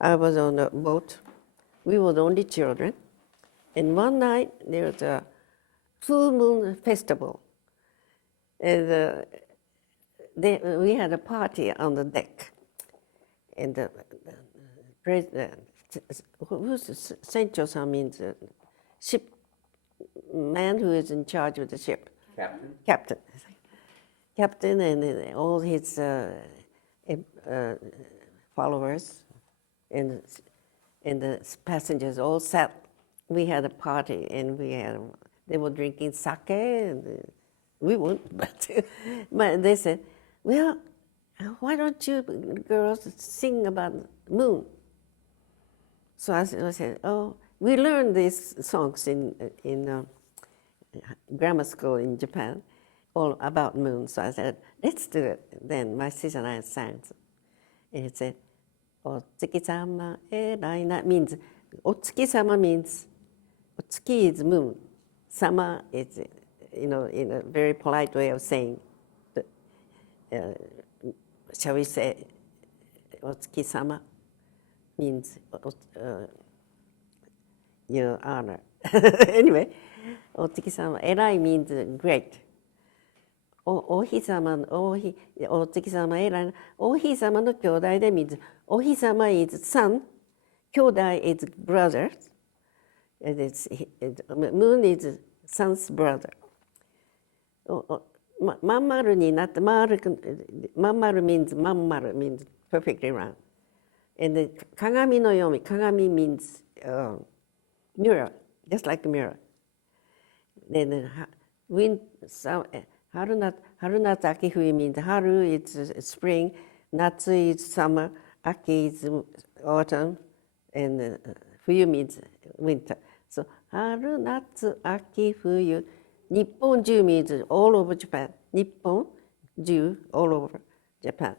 I was on a boat. We were the only children. And one night, there was a full moon festival. And we had a party on the deck. And the president, who's Sencho-san means ship man who is in charge of the ship. Captain and all his followers and the passengers all sat. We had a party and they were drinking sake and we wouldn't, but they said, well, why don't you girls sing about the moon? So I said, oh, we learned these songs in grammar school in Japan, all about moon. So I said, let's do it. Then my sister and I sang. And he said, Otsukisama eraina means, Otsukisama means, Otsuki is moon. Sama is, in a very polite way of saying, shall we say, Otsuki-sama means your honor. Anyway, Otsuki-sama, erai means great. Ohi-sama, Otsuki-sama erai, Ohi-sama no kyodai de means, Ohi-sama is son, kyodai is brother, and moon is son's brother. Mammaru ni natte, mammaru means perfectly round. And the kagami no yomi, kagami means mirror, just like a mirror. Then harunatsu aki fuyu means haru is spring, natsu is summer, aki is autumn, and fuyu means winter. So harunatsu aki fuyu. Nippon ju means all over Japan. Nippon ju, all over Japan.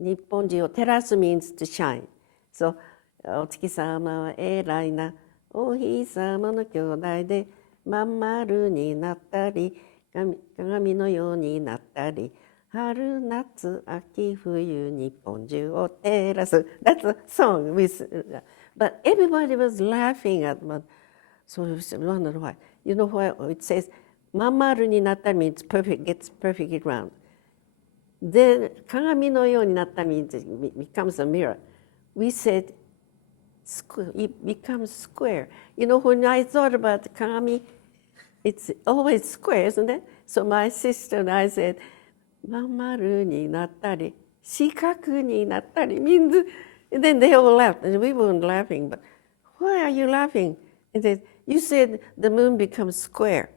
Nippon ju, terasu means to shine. So, Otsuki-sama wa erai na, Ohi-sama no kyodai de, mammaru ni nattari, kagami no you ni nattari, haru, natsu, aki, fuyu, nippon ju o terasu. That's a song. But everybody was laughing at me. So we wondered why. You know why it says, mammaru ni natta means perfect, gets perfectly round. Then kagami no you ni natta means it becomes a mirror. We said, it becomes square. You know, when I thought about kagami, it's always square, isn't it? So my sister and I said, mammaru ni nattari, shikaku ni nattari means, and then they all laughed. And we weren't laughing, but why are you laughing? And they, you said the moon becomes square.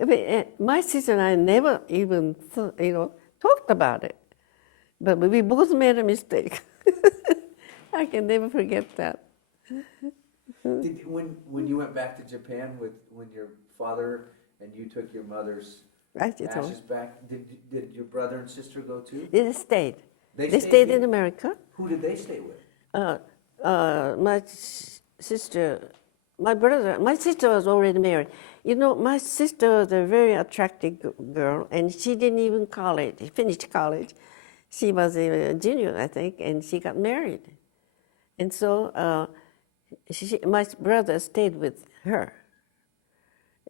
I mean, my sister and I never even talked about it. But we both made a mistake. I can never forget that. When you went back to Japan when your father and you took your mother's ashes back, did your brother and sister go too? They stayed. They stayed in America. Who did they stay with? My sister, my sister was already married. You know, my sister was a very attractive girl, and she didn't even finish college. She was a junior, I think, and she got married. And so my brother stayed with her.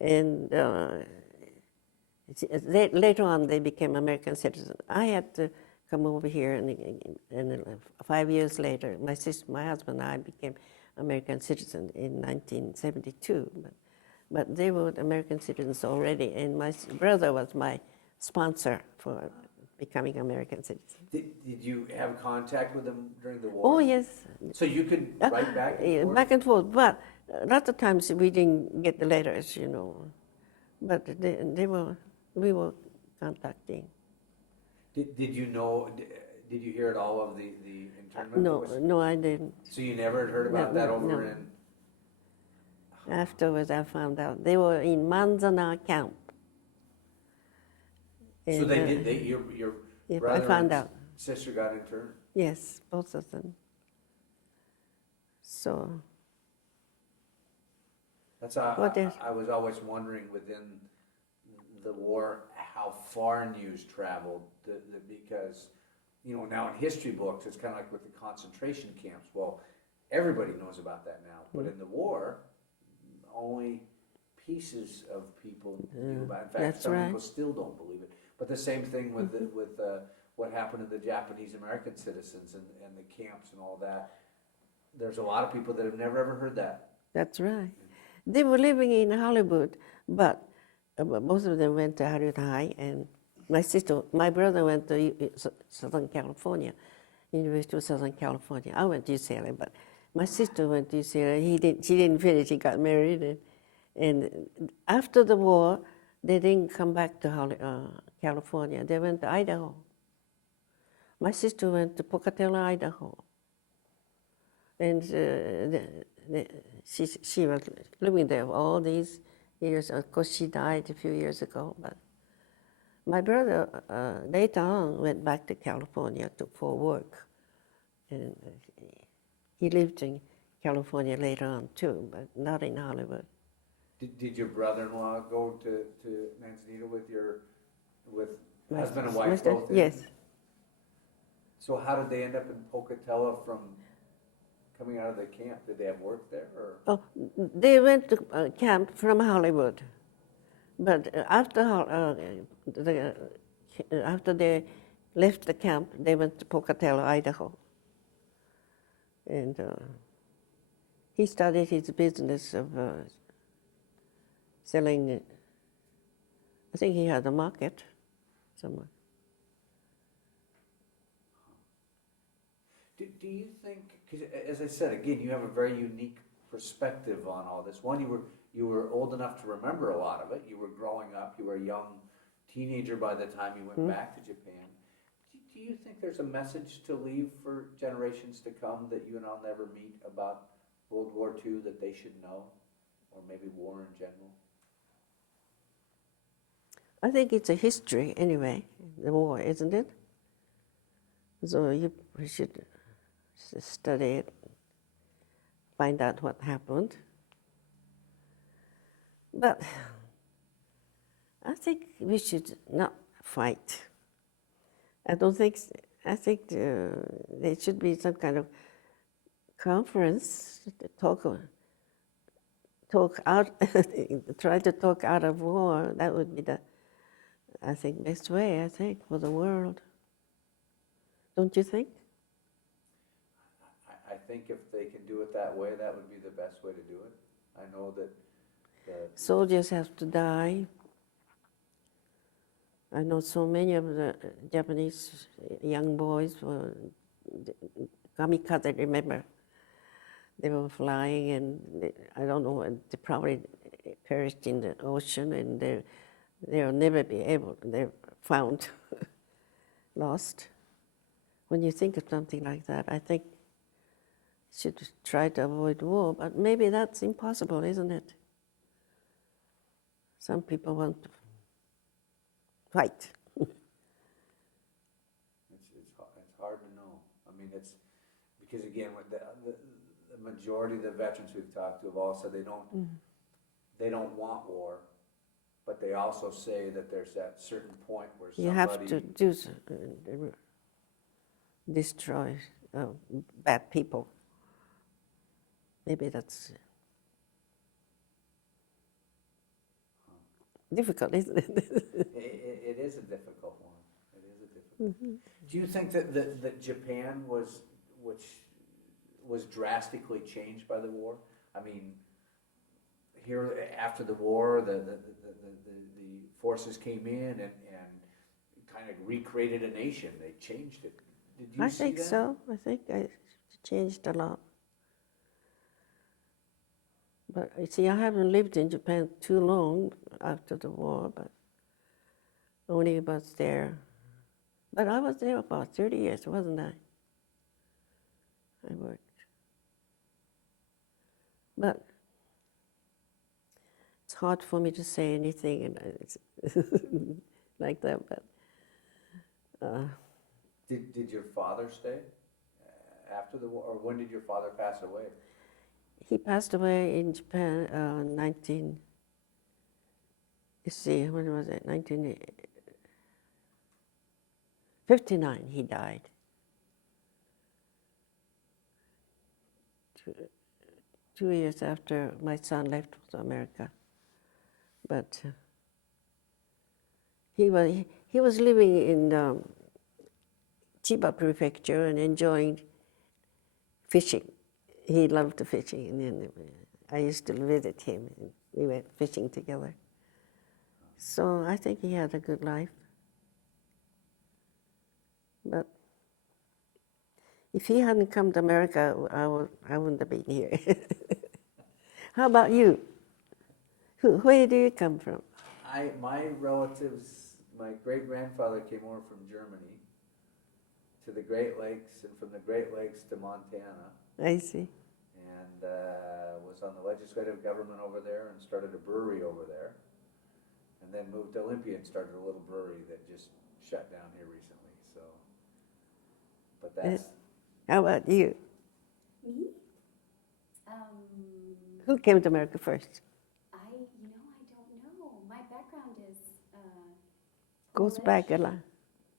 And later on, they became American citizens. I had to come over here, and 5 years later, my husband and I became American citizens in 1972. But they were American citizens already, and my brother was my sponsor for becoming American citizens. Did you have contact with them during the war? Oh, yes. So you could write back and forth? Back and forth, but a lot of times we didn't get the letters, But we were contacting. Did you know? Did you hear at all of the internment? No, I didn't. So you never heard about that over in? Afterwards, I found out they were in Manzanar camp. So they did. Your brother I found out. Sister got interned. Yes, both of them. So. That's I was always wondering within the war how far news traveled because you know, now in history books, it's kind of like with the concentration camps. Well, everybody knows about that now, but in the war, only pieces of people knew about it. In fact, That's some right. people still don't believe it. But the same thing with what happened to the Japanese American citizens and the camps and all that. There's a lot of people that have never ever heard that. That's right. They were living in Hollywood, but most of them went to Hollywood High, and my brother went to Southern California, University of Southern California. I went to UCLA, but my sister went to UCLA. She didn't finish. She got married, and after the war, they didn't come back to California. They went to Idaho. My sister went to Pocatello, Idaho, and she was living there all these years. Of course, she died a few years ago. But my brother later on went back to California for work, and he lived in California later on too, but not in Hollywood. Did your brother-in-law go to Manzanita with husband and wife both? Yes. So how did they end up in Pocatello from coming out of the camp? Did they have work there? Or? Oh, they went to camp from Hollywood, but after they left the camp, they went to Pocatello, Idaho, and he started his business of selling. I think he had a market somewhere. Do you think, because as I said, again, you have a very unique perspective on all this. One, you were old enough to remember a lot of it. You were growing up. You were a young teenager by the time you went back to Japan. Do you think there's a message to leave for generations to come that you and I'll never meet about World War II that they should know, or maybe war in general? I think it's a history anyway, the war, isn't it? So we should study it, find out what happened. But I think we should not fight. I think there should be some kind of conference to talk out, try to talk out of war. That would be the, I think, best way, for the world. Don't you think? I think if they can do it that way, that would be the best way to do it. I know that soldiers have to die. I know so many of the Japanese young boys were kamikaze, remember? They were flying, and I don't know, they probably perished in the ocean, and they'll never be able, they're found lost. When you think of something like that, I think you should try to avoid war, but maybe that's impossible, isn't it? Some people want to fight. it's hard to know. I mean, it's because again, with the majority of the veterans we've talked to have all said they don't want war, but they also say that there's that certain point where somebody... You have to destroy bad people. Maybe that's difficult, isn't it? It is a difficult one. It is a difficult one. Do you think that Japan was drastically changed by the war? I mean, here after the war, the forces came in and kind of recreated a nation. They changed it. Did you see that? I think so. I think it changed a lot. But you see, I haven't lived in Japan too long after the war, but only was there. But I was there about 30 years, wasn't I? I worked. But it's hard for me to say anything like that. But did your father stay after the war, or when did your father pass away? He passed away in Japan, 1959 he died. 2 years after my son left to America. But he was living in Chiba Prefecture and enjoying fishing. He loved fishing, and then I used to visit him, and we went fishing together. So I think he had a good life. But if he hadn't come to America, I wouldn't have been here. How about you? Where do you come from? My relatives, my great-grandfather came over from Germany to the Great Lakes, and from the Great Lakes to Montana. I see. And was on the legislative government over there and started a brewery over there. And then moved to Olympia and started a little brewery that just shut down here recently. So, but that's... How about you? Me? Who came to America first? I don't know. My background is Goes Polish. back a lot.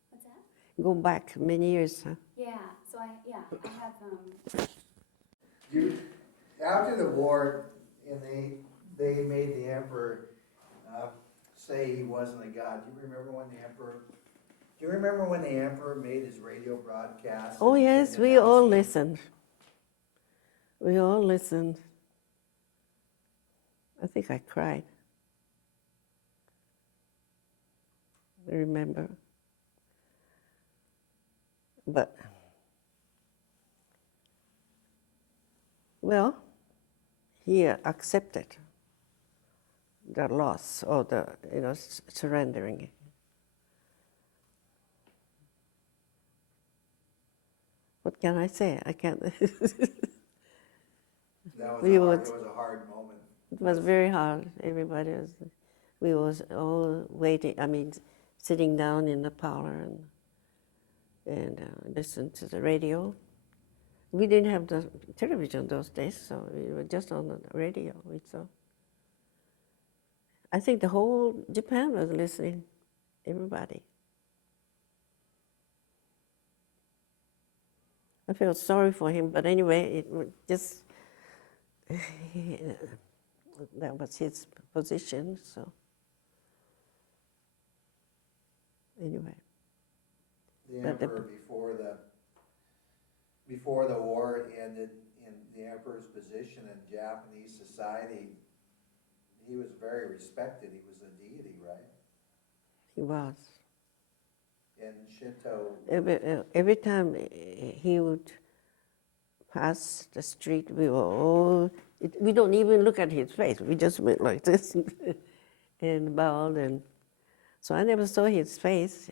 What's that? Go back many years, huh? Yeah. So I have After the war, and they made the emperor say he wasn't a god. Do you remember when the emperor made his radio broadcast? Oh and yes, we all announced- listened. We all listened. I think I cried. I remember. But, well, he accepted the loss or the, surrendering. What can I say? I can't. It was a hard moment. It was very hard. We was all waiting, sitting down in the parlor and listened to the radio. We didn't have the television those days, so we were just on the radio. We saw. I think the whole Japan was listening, everybody. I felt sorry for him, but anyway, it was just, that was his position, so. Anyway. The emperor, before the war ended, in the emperor's position in Japanese society, he was very respected. He was a deity, right? He was. In Shinto. Every time he would pass the street, we were all, we don't even look at his face. We just went like this and bowed. And so I never saw his face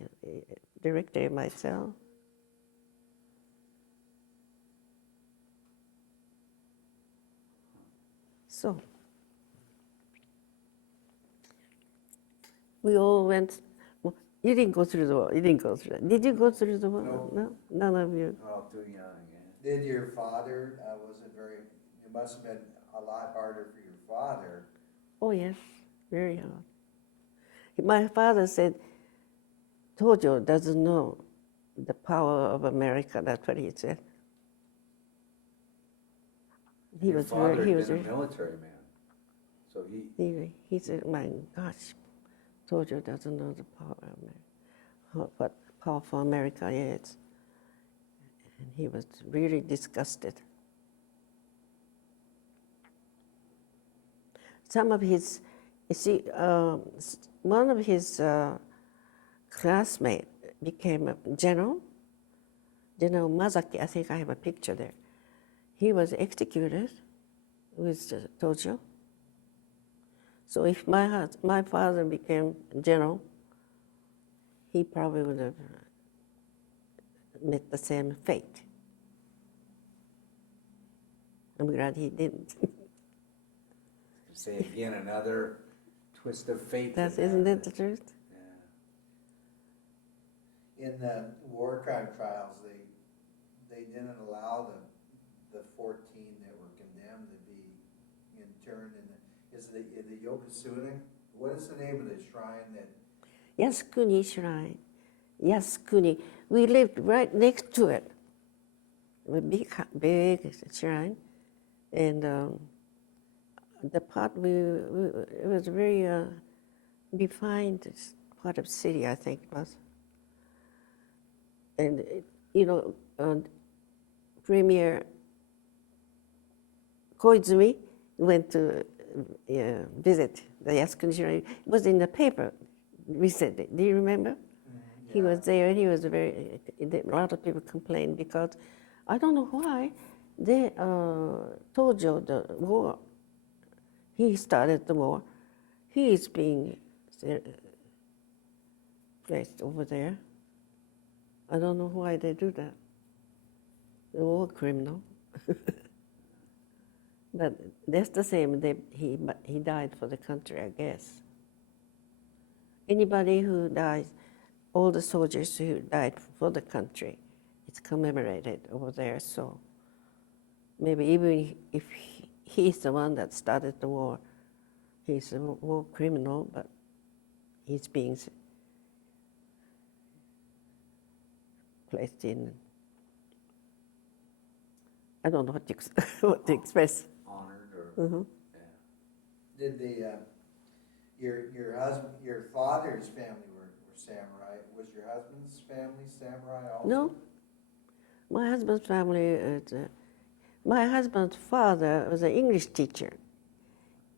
directly myself. So we all went. You didn't go through the war. You didn't go through that. Did you go through the war? No. None of you. Oh, too young, yeah. Did your father, it must have been a lot harder for your father. Oh yes, very hard. My father said, Tojo doesn't know the power of America. That's what he said. Your father had been a military man, so he said, my gosh, Tojo doesn't know the power of America, what powerful America is. And he was really disgusted. Some of his, one of his classmates became a general, General Mazaki. I think I have a picture there. He was executed with Tojo. So if my father became general, he probably would have met the same fate. I'm glad he didn't. say again, another twist of fate. Isn't that the truth? Yeah. In the war crime trials, they didn't allow the 14 that were condemned to be interned in the Yokosuna. What is the name of the shrine that? Yasukuni Shrine. Yasukuni. We lived right next to it. A big shrine. And the part it was very defined part of city, I think it was. And Premier Koizumi went to visit the Yasukuni. It was in the paper recently. Do you remember? Yeah. He was there. He was a lot of people complained because I don't know why they Tojo, the war. He started the war. He is being placed over there. I don't know why they do that. The war criminal. But that's the same. He died for the country, I guess. Anybody who dies, all the soldiers who died for the country, it's commemorated over there. So maybe even if he's the one that started the war, he's a war criminal, but he's being placed in. I don't know what to express. Honored or Mm-hmm. yeah. Did your husband, your father's family were samurai? Was your husband's family samurai also? No, my husband's family. My husband's father was an English teacher.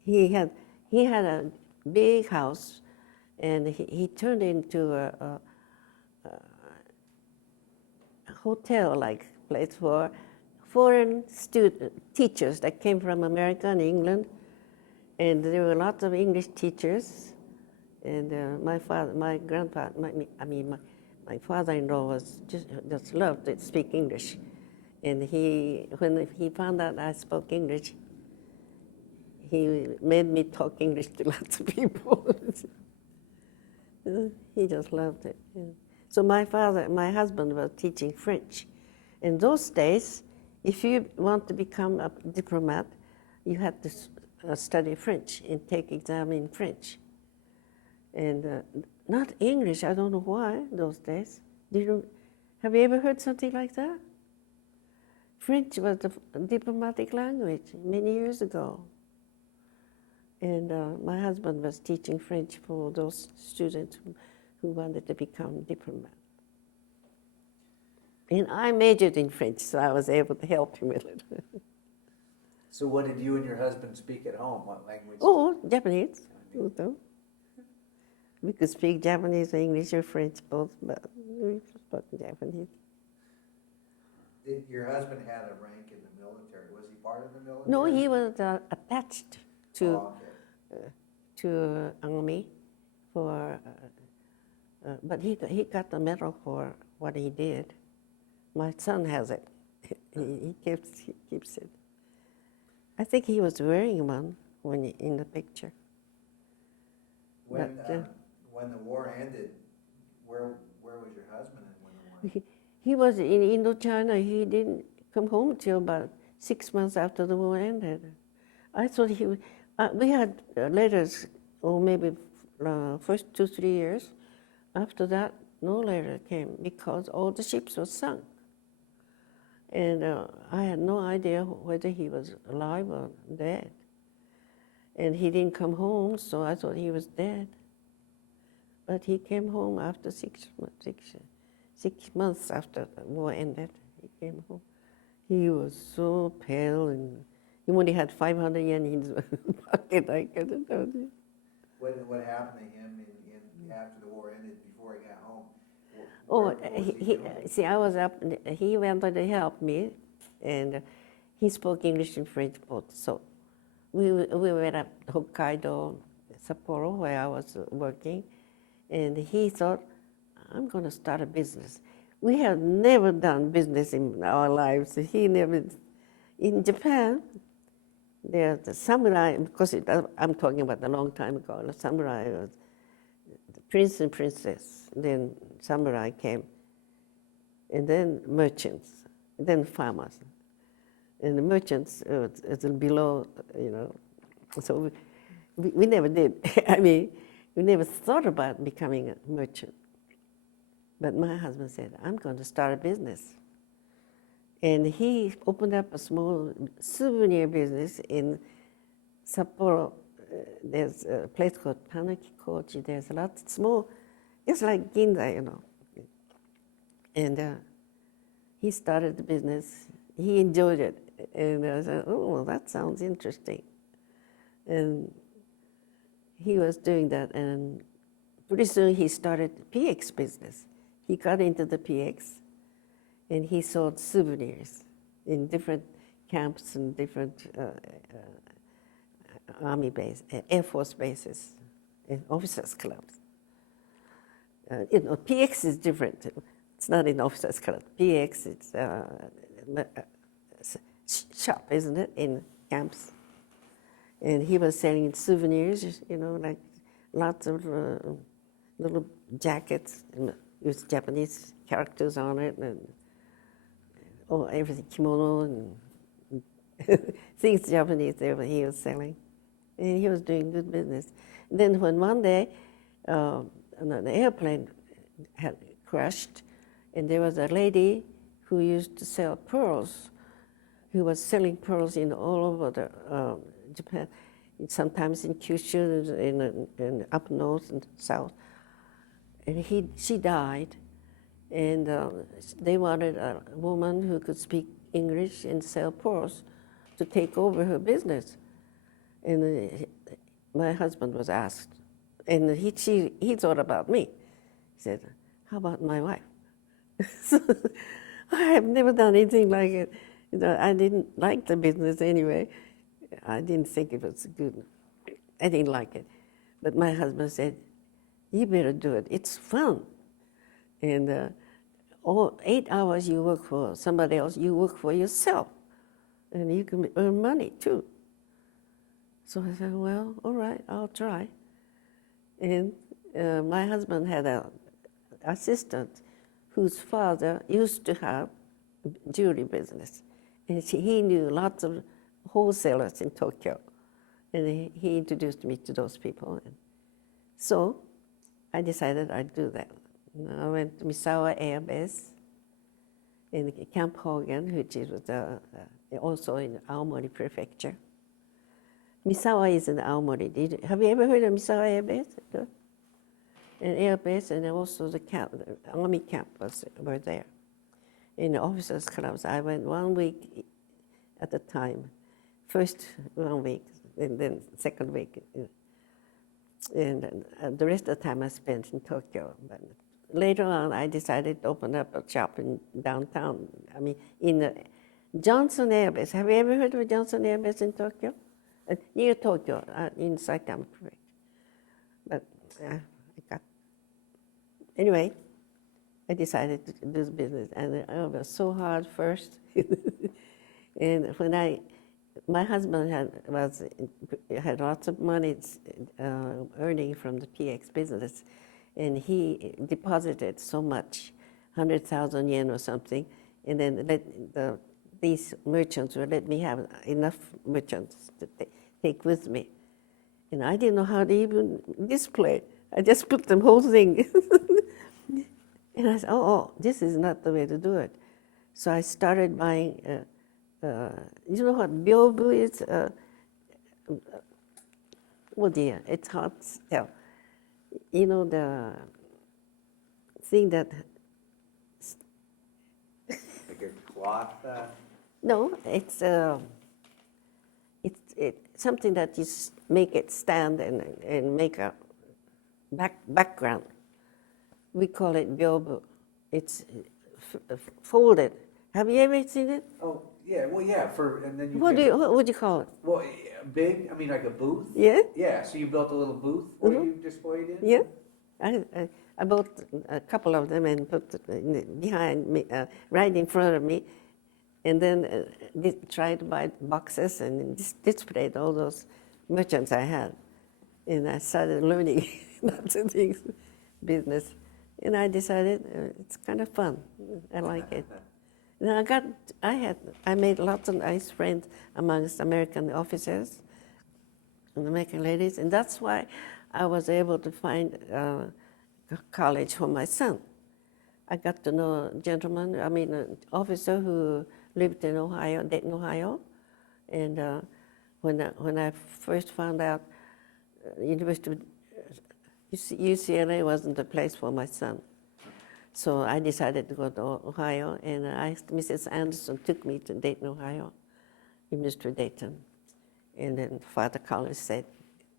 He had a big house, and he turned into a hotel-like place for foreign teachers that came from America and England, and there were lots of English teachers. And my father-in-law was just loved to speak English, and when he found out I spoke English, he made me talk English to lots of people. He just loved it. Yeah. So my husband was teaching French. In those days, if you want to become a diplomat, you had to study French and take exam in French. And not English, I don't know why, those days. Have you ever heard something like that? French was a diplomatic language many years ago. And my husband was teaching French for those students who wanted to become diplomats. And I majored in French, so I was able to help him with it. So what did you and your husband speak at home? What language? Oh, Japanese. We could speak Japanese or English or French both, but we spoke Japanese. Your husband had a rank in the military. Was he part of the military? No, he was attached to army but he got the medal for what he did. My son has it. He keeps it. I think he was wearing one in the picture. When the war ended, where was your husband when the war? He was in Indochina. He didn't come home till about 6 months after the war ended. I thought he would. We had letters, or maybe first 2-3 years. After that, no letter came because all the ships were sunk. And I had no idea whether he was alive or dead. And he didn't come home, so I thought he was dead. But he came home after 6 months after the war ended. He came home. He was so pale, and he only had 500 yen in his pocket. I couldn't tell you. What happened to him after the war ended? Before he got home? See, I was up. He wanted to help me, and he spoke English and French both. So we were at Hokkaido, Sapporo, where I was working, and he thought, I'm going to start a business. We have never done business in our lives. He never. In Japan, there's the samurai, because I'm talking about a long time ago. The samurai was the prince and princess. Then samurai came, and then merchants, then farmers, and the merchants is below, So we never did. I mean, we never thought about becoming a merchant. But my husband said, I'm going to start a business. And he opened up a small souvenir business in Sapporo. There's a place called Tanaki-kochi. There's a lot small, just like Ginza, you know. And he started the business. He enjoyed it. And I said, oh, that sounds interesting. And he was doing that. And pretty soon he started the PX business. He got into the PX, and he sold souvenirs in different camps and different Army base, Air Force bases, and officers' clubs. You know, PX is different. It's not in officers' club. PX, it's shop, isn't it, in camps? And he was selling souvenirs, you know, like lots of little jackets with Japanese characters on it, and everything, kimono and things Japanese he was selling. And he was doing good business. And then when one day an airplane had crashed, and there was a lady who used to sell pearls, who was selling pearls in all over the Japan, sometimes in Kyushu, in up north and south. And she died, and they wanted a woman who could speak English and sell pearls to take over her business. And my husband was asked, and he thought about me. He said, how about my wife? So, I have never done anything like it. You know, I didn't like the business anyway. I didn't think it was good. I didn't like it. But my husband said, you better do it. It's fun. And all 8 hours you work for somebody else, you work for yourself. And you can earn money too. So I said, well, all right, I'll try. And my husband had an assistant whose father used to have a jewelry business. And he knew lots of wholesalers in Tokyo. And he introduced me to those people. And so I decided I'd do that. I went to Misawa Air Base in Camp Hogan, which is also in Aomori Prefecture. Misawa is in Aomori. Have you ever heard of Misawa Air Base? An air base, and also the camp, the army camp were there. In the officers' clubs, I went 1 week at a time. First 1 week, and then second week. And the rest of the time I spent in Tokyo. But later on, I decided to open up a shop in downtown. I mean, in the Johnson Air Base. Have you ever heard of Johnson Air Base in Tokyo? Near Tokyo, in Saitama Prefecture. But anyway, I decided to do this business, and it was so hard first. And when my husband had lots of money earning from the PX business, and he deposited so much, 100,000 yen or something, and then these merchants would let me have enough merchants to take with me. And I didn't know how to even display. I just put the whole thing. And I said, oh, this is not the way to do it. So I started buying, you know what bilbo is? Oh dear, it's hard to tell. You know the thing that... Like a cloth? No, it's something that you make it stand and make a background. We call it bilbo. It's folded. Have you ever seen it? Oh, yeah, well, yeah, and then you... What would you call it? Well, big, I mean like a booth? Yeah? Yeah, so you built a little booth where you displayed in? Yeah. I bought a couple of them and put it behind me, right in front of me, and then tried to buy boxes and displayed all those merchants I had. And I started learning lots of things, business. And I decided it's kind of fun. I like it. And I made lots of nice friends amongst American officers and American ladies, and that's why I was able to find college for my son. I got to know a gentleman, an officer who lived in Ohio, Dayton, Ohio. And when I first found out University of UCLA wasn't the place for my son. So I decided to go to Ohio, and Mrs. Anderson took me to Dayton, Ohio, University of Dayton. And then Father Collins said,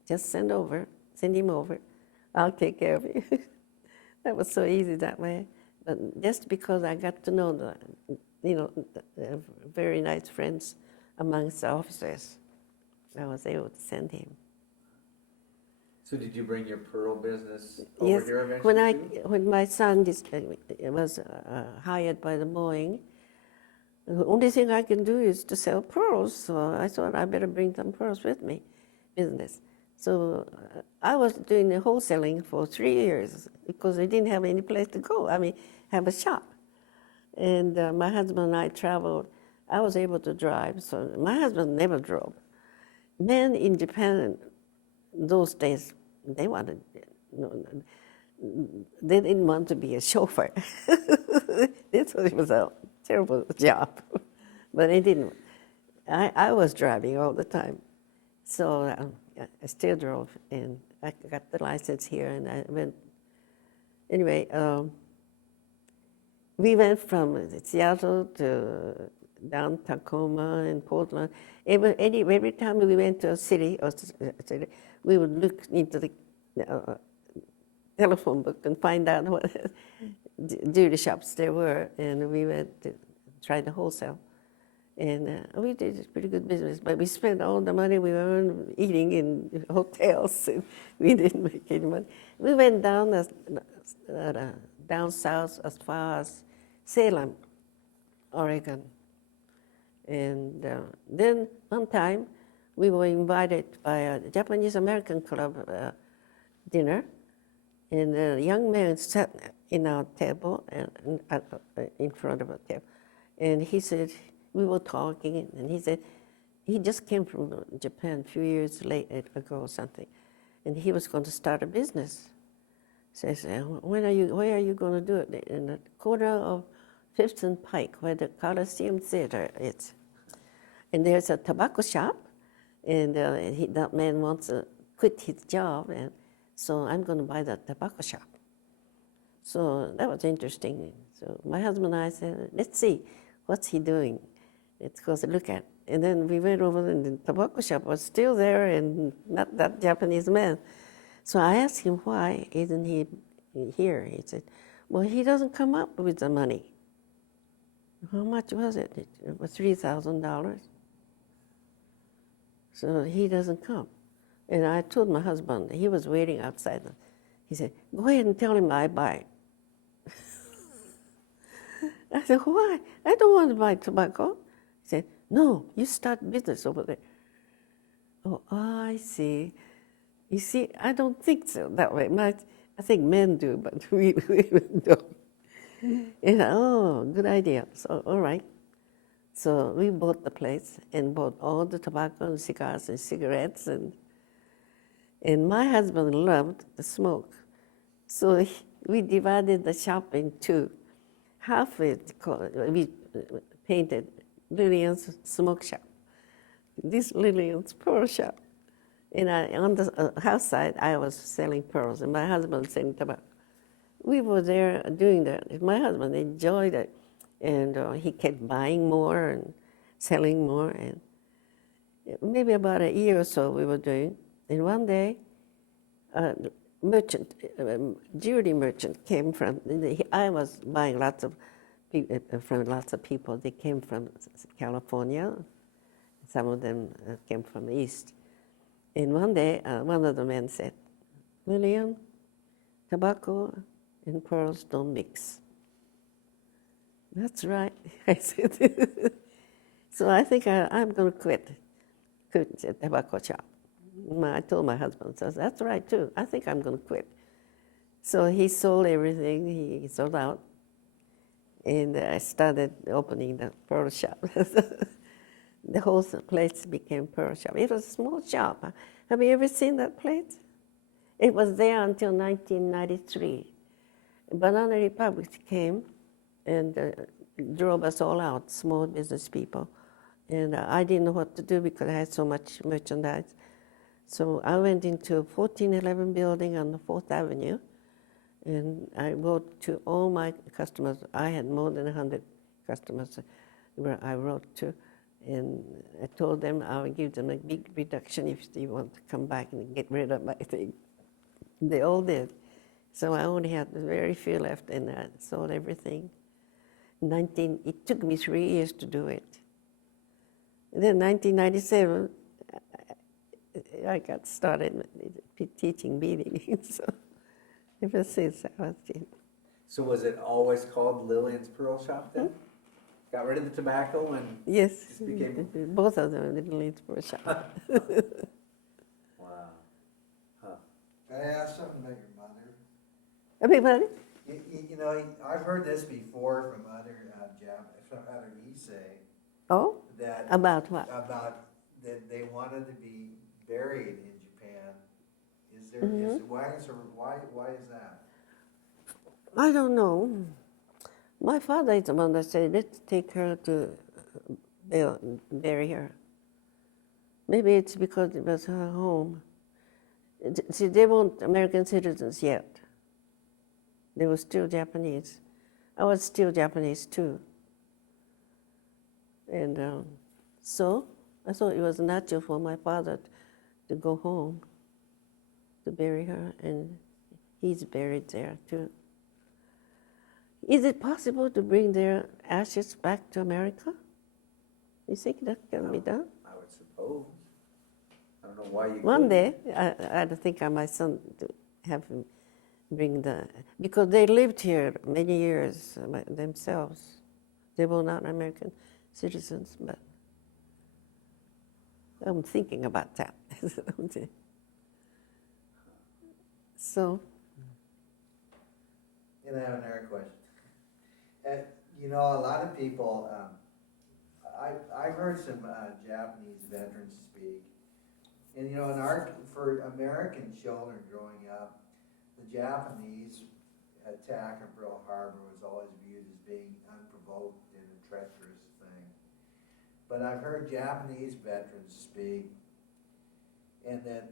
just send him over. I'll take care of you. That was so easy that way. But just because I got to know the very nice friends amongst the officers, I was able to send him. So did you bring your pearl business over here eventually when my son was hired by the Boeing, the only thing I can do is to sell pearls. So I thought I better bring some pearls with me, business. So I was doing the wholesaling for 3 years because I didn't have any place to go. Have a shop. And my husband and I traveled. I was able to drive, so my husband never drove. Men in Japan, those days, they didn't want to be a chauffeur. They thought it was a terrible job, but I didn't. I was driving all the time, so I still drove, and I got the license here, and I went. Anyway, we went from Seattle to down Tacoma and Portland. Every time we went to a city, we would look into the telephone book and find out what jewelry shops there were, and we went to try to wholesale. And we did pretty good business, but we spent all the money we earned eating in hotels, and we didn't make any money. We went down south as far as Salem, Oregon. And then one time, we were invited by a Japanese-American club dinner, and a young man sat in our table, in front of a table, and he said, we were talking, and he said, he just came from Japan a few years ago or something, and he was going to start a business. So I said, where are you going to do it? In the corner of 5th and Pike, where the Coliseum Theater is. And there's a tobacco shop, and that man wants to quit his job, and so I'm going to buy the tobacco shop. So that was interesting. So my husband and I said, let's see, what's he doing? Let's go look at. And then we went over, and the tobacco shop was still there, and not that Japanese man. So I asked him, why isn't he here? He said, well, he doesn't come up with the money. How much was it? It was $3,000. So he doesn't come. And I told my husband, he was waiting outside. He said, go ahead and tell him I buy. I said, why? I don't want to buy tobacco. He said, no, you start business over there. Oh, I see. You see, I don't think so that way. I think men do, but we women don't. And oh, good idea. So, all right. So we bought the place and bought all the tobacco and cigars and cigarettes. And my husband loved the smoke. So we divided the shop in two. Half of it we painted Lillian's smoke shop. This Lillian's pearl shop. And on the house side, I was selling pearls, and my husband was selling tobacco. We were there doing that. My husband enjoyed it, and he kept buying more and selling more. And maybe about a year or so we were doing. And one day, jewelry merchant came from. I was buying lots of from lots of people. They came from California. Some of them came from the East. And one day, one of the men said, Lillian, tobacco and pearls don't mix. That's right, I said. So I think I'm going to quit the tobacco shop. I told my husband, so that's right too. I think I'm going to quit. So he sold everything, he sold out. And I started opening the pearl shop. The whole place became pearl shop. It was a small shop. Have you ever seen that place? It was there until 1993. Banana Republic came and drove us all out, small business people. And I didn't know what to do because I had so much merchandise. So I went into 1411 building on the 4th Avenue, and I wrote to all my customers. I had more than 100 customers where I wrote to, and I told them I would give them a big reduction if they want to come back and get rid of my thing. They all did. So I only had very few left, and I sold everything. It took me 3 years to do it. And then 1997, I got started teaching beading. So ever since I was in. So was it always called Lillian's Pearl Shop then? Got rid of the tobacco and Yes, just became... both of them Little Eats for a shop. Wow. Huh. Can I ask something about your mother? Everybody? You know, I've heard this before from other from other Issei, Oh, that about what? about that they wanted to be buried in Japan. Is there why is that? I don't know. My father is the one that said, let's take her to bury her. Maybe it's because it was her home. See, they weren't American citizens yet. They were still Japanese. I was still Japanese too. And so I thought it was natural for my father to go home to bury her, and he's buried there too. Is it possible to bring their ashes back to America? You think that can be done? I would suppose. I don't know why you One couldn't. day, I think my son to have him bring because they lived here many years themselves. They were not American citizens, but I'm thinking about that. So. And I have another question. You know, a lot of people, I've heard some Japanese veterans speak, and you know, for American children growing up, the Japanese attack on Pearl Harbor was always viewed as being unprovoked and a treacherous thing. But I've heard Japanese veterans speak, and that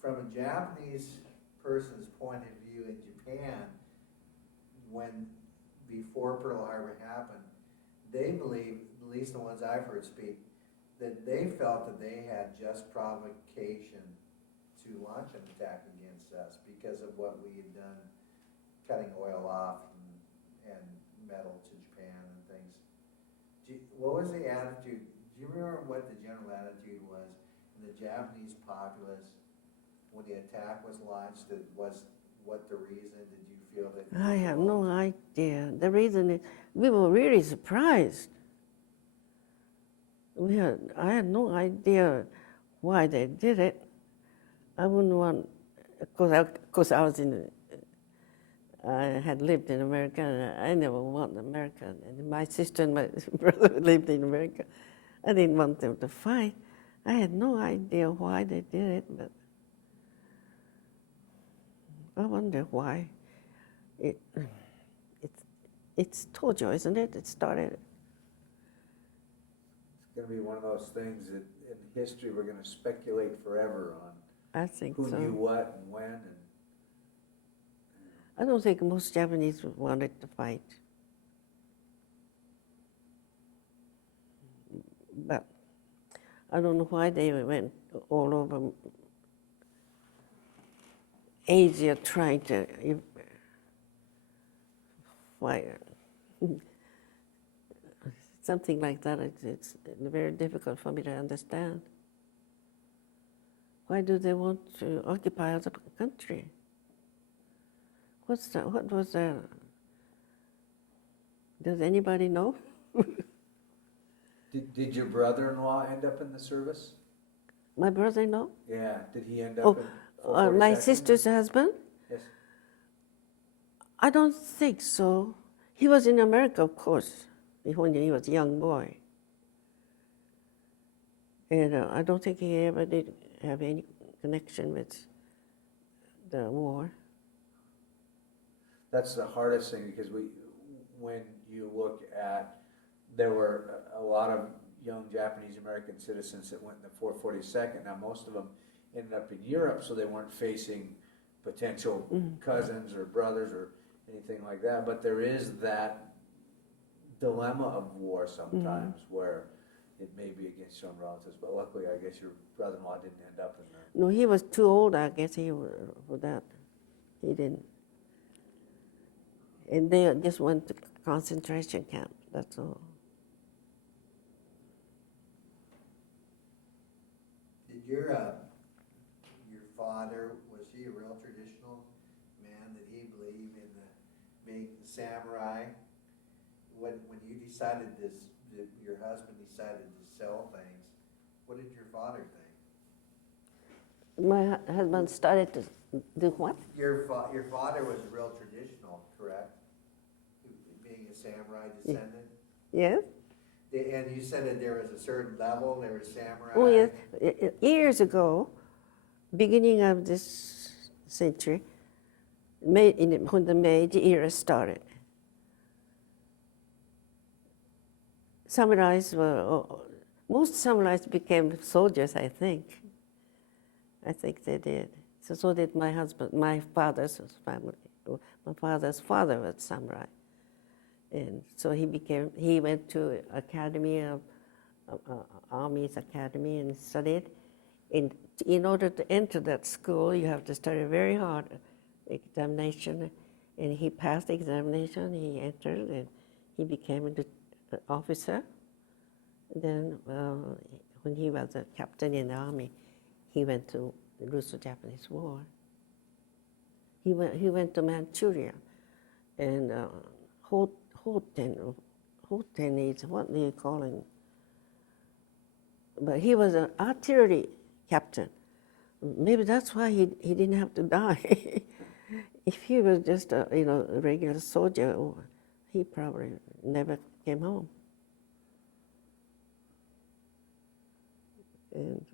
from a Japanese person's point of view in Japan, before Pearl Harbor happened, they believe, at least the ones I've heard speak, that they felt that they had just provocation to launch an attack against us because of what we had done, cutting oil off and metal to Japan and things. What was the attitude? Do you remember what the general attitude was in the Japanese populace when the attack was launched? Was what the reason? Did you feel that? I have no idea. The reason is we were really surprised. I had no idea why they did it. I wouldn't want, of course I had lived in America, and I never want America. And my sister and my brother lived in America. I didn't want them to fight. I had no idea why they did it, but I wonder why. It's Tojo, isn't it? It started. It's going to be one of those things that in history we're going to speculate forever on. I think who so. knew what and when. And I don't think most Japanese wanted to fight. But I don't know why they went all over Asia trying to fire. Something like that, it's very difficult for me to understand. Why do they want to occupy other country? What was that? Does anybody know? Did your brother-in-law end up in the service? My brother-in-law? Yeah, did he end up in my 42nd? sister's husband? Yes. I don't think so. He was in America, of course, when he was a young boy. And I don't think he ever did have any connection with the war. that's the hardest thing, because when you look at, there were a lot of young Japanese American citizens that went in the 442nd. Now, most of them ended up in Europe, so they weren't facing potential cousins or brothers or anything like that. But there is that dilemma of war sometimes where it may be against your own relatives. But luckily, I guess your brother-in-law didn't end up in there. No, he was too old, I guess, for that. He didn't. And they just went to concentration camp, that's all. Did your father, was he a real traditional man? Did he believe in being samurai? When you decided your husband decided to sell things, what did your father think? My husband started to do what? Your father was real traditional, correct? Being a samurai descendant? Yes? And you said that there was a certain level, there was samurai? Oh, yes. Years ago, beginning of this century, when the Meiji era started, samurais most samurais became soldiers, I think. I think they did. So did my husband, my father's family. My father's father was samurai. And so he went to Academy of Army's Academy and studied. And in order to enter that school, you have to study very hard examination. And he passed the examination, he entered, and he became an officer. Then when he was a captain in the army, he went to the Russo-Japanese War. He went to Manchuria, and Hoten is, what do you call him? But he was an artillery captain. Maybe that's why he didn't have to die. If he was just a regular soldier, he probably never came home. And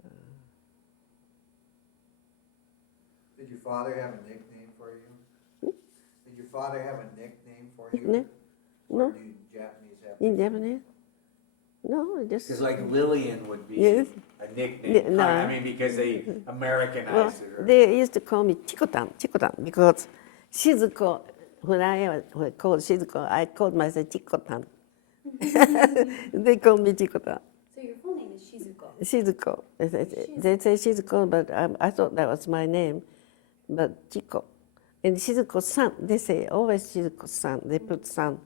did your father have a nickname for you? Did your father have a nickname for you? No. Or do Japanese have? In Japanese? No, just. Because like Lillian would be Yes. a nickname. No. I mean, because they Americanized it. Or, They used to call me Chikotan, because Shizuko, when I was called Shizuko, I called myself Chikotan. They called me Chikotan. So your full name is Shizuko. Shizuko. They say Shizuko, but I thought that was my name. But Chiko. And Shizuko-san, they say always Shizuko-san. They put san,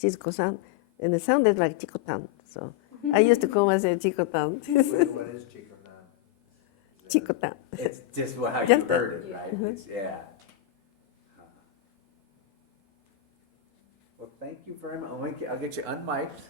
Shizuko-san. And it sounded like Chikotan. So I used to call myself Chikotan. What is Chikotan? Chikotan. it's just how you Just heard it, right? It's, yeah. Well, thank you very much. I'll get you unmiked.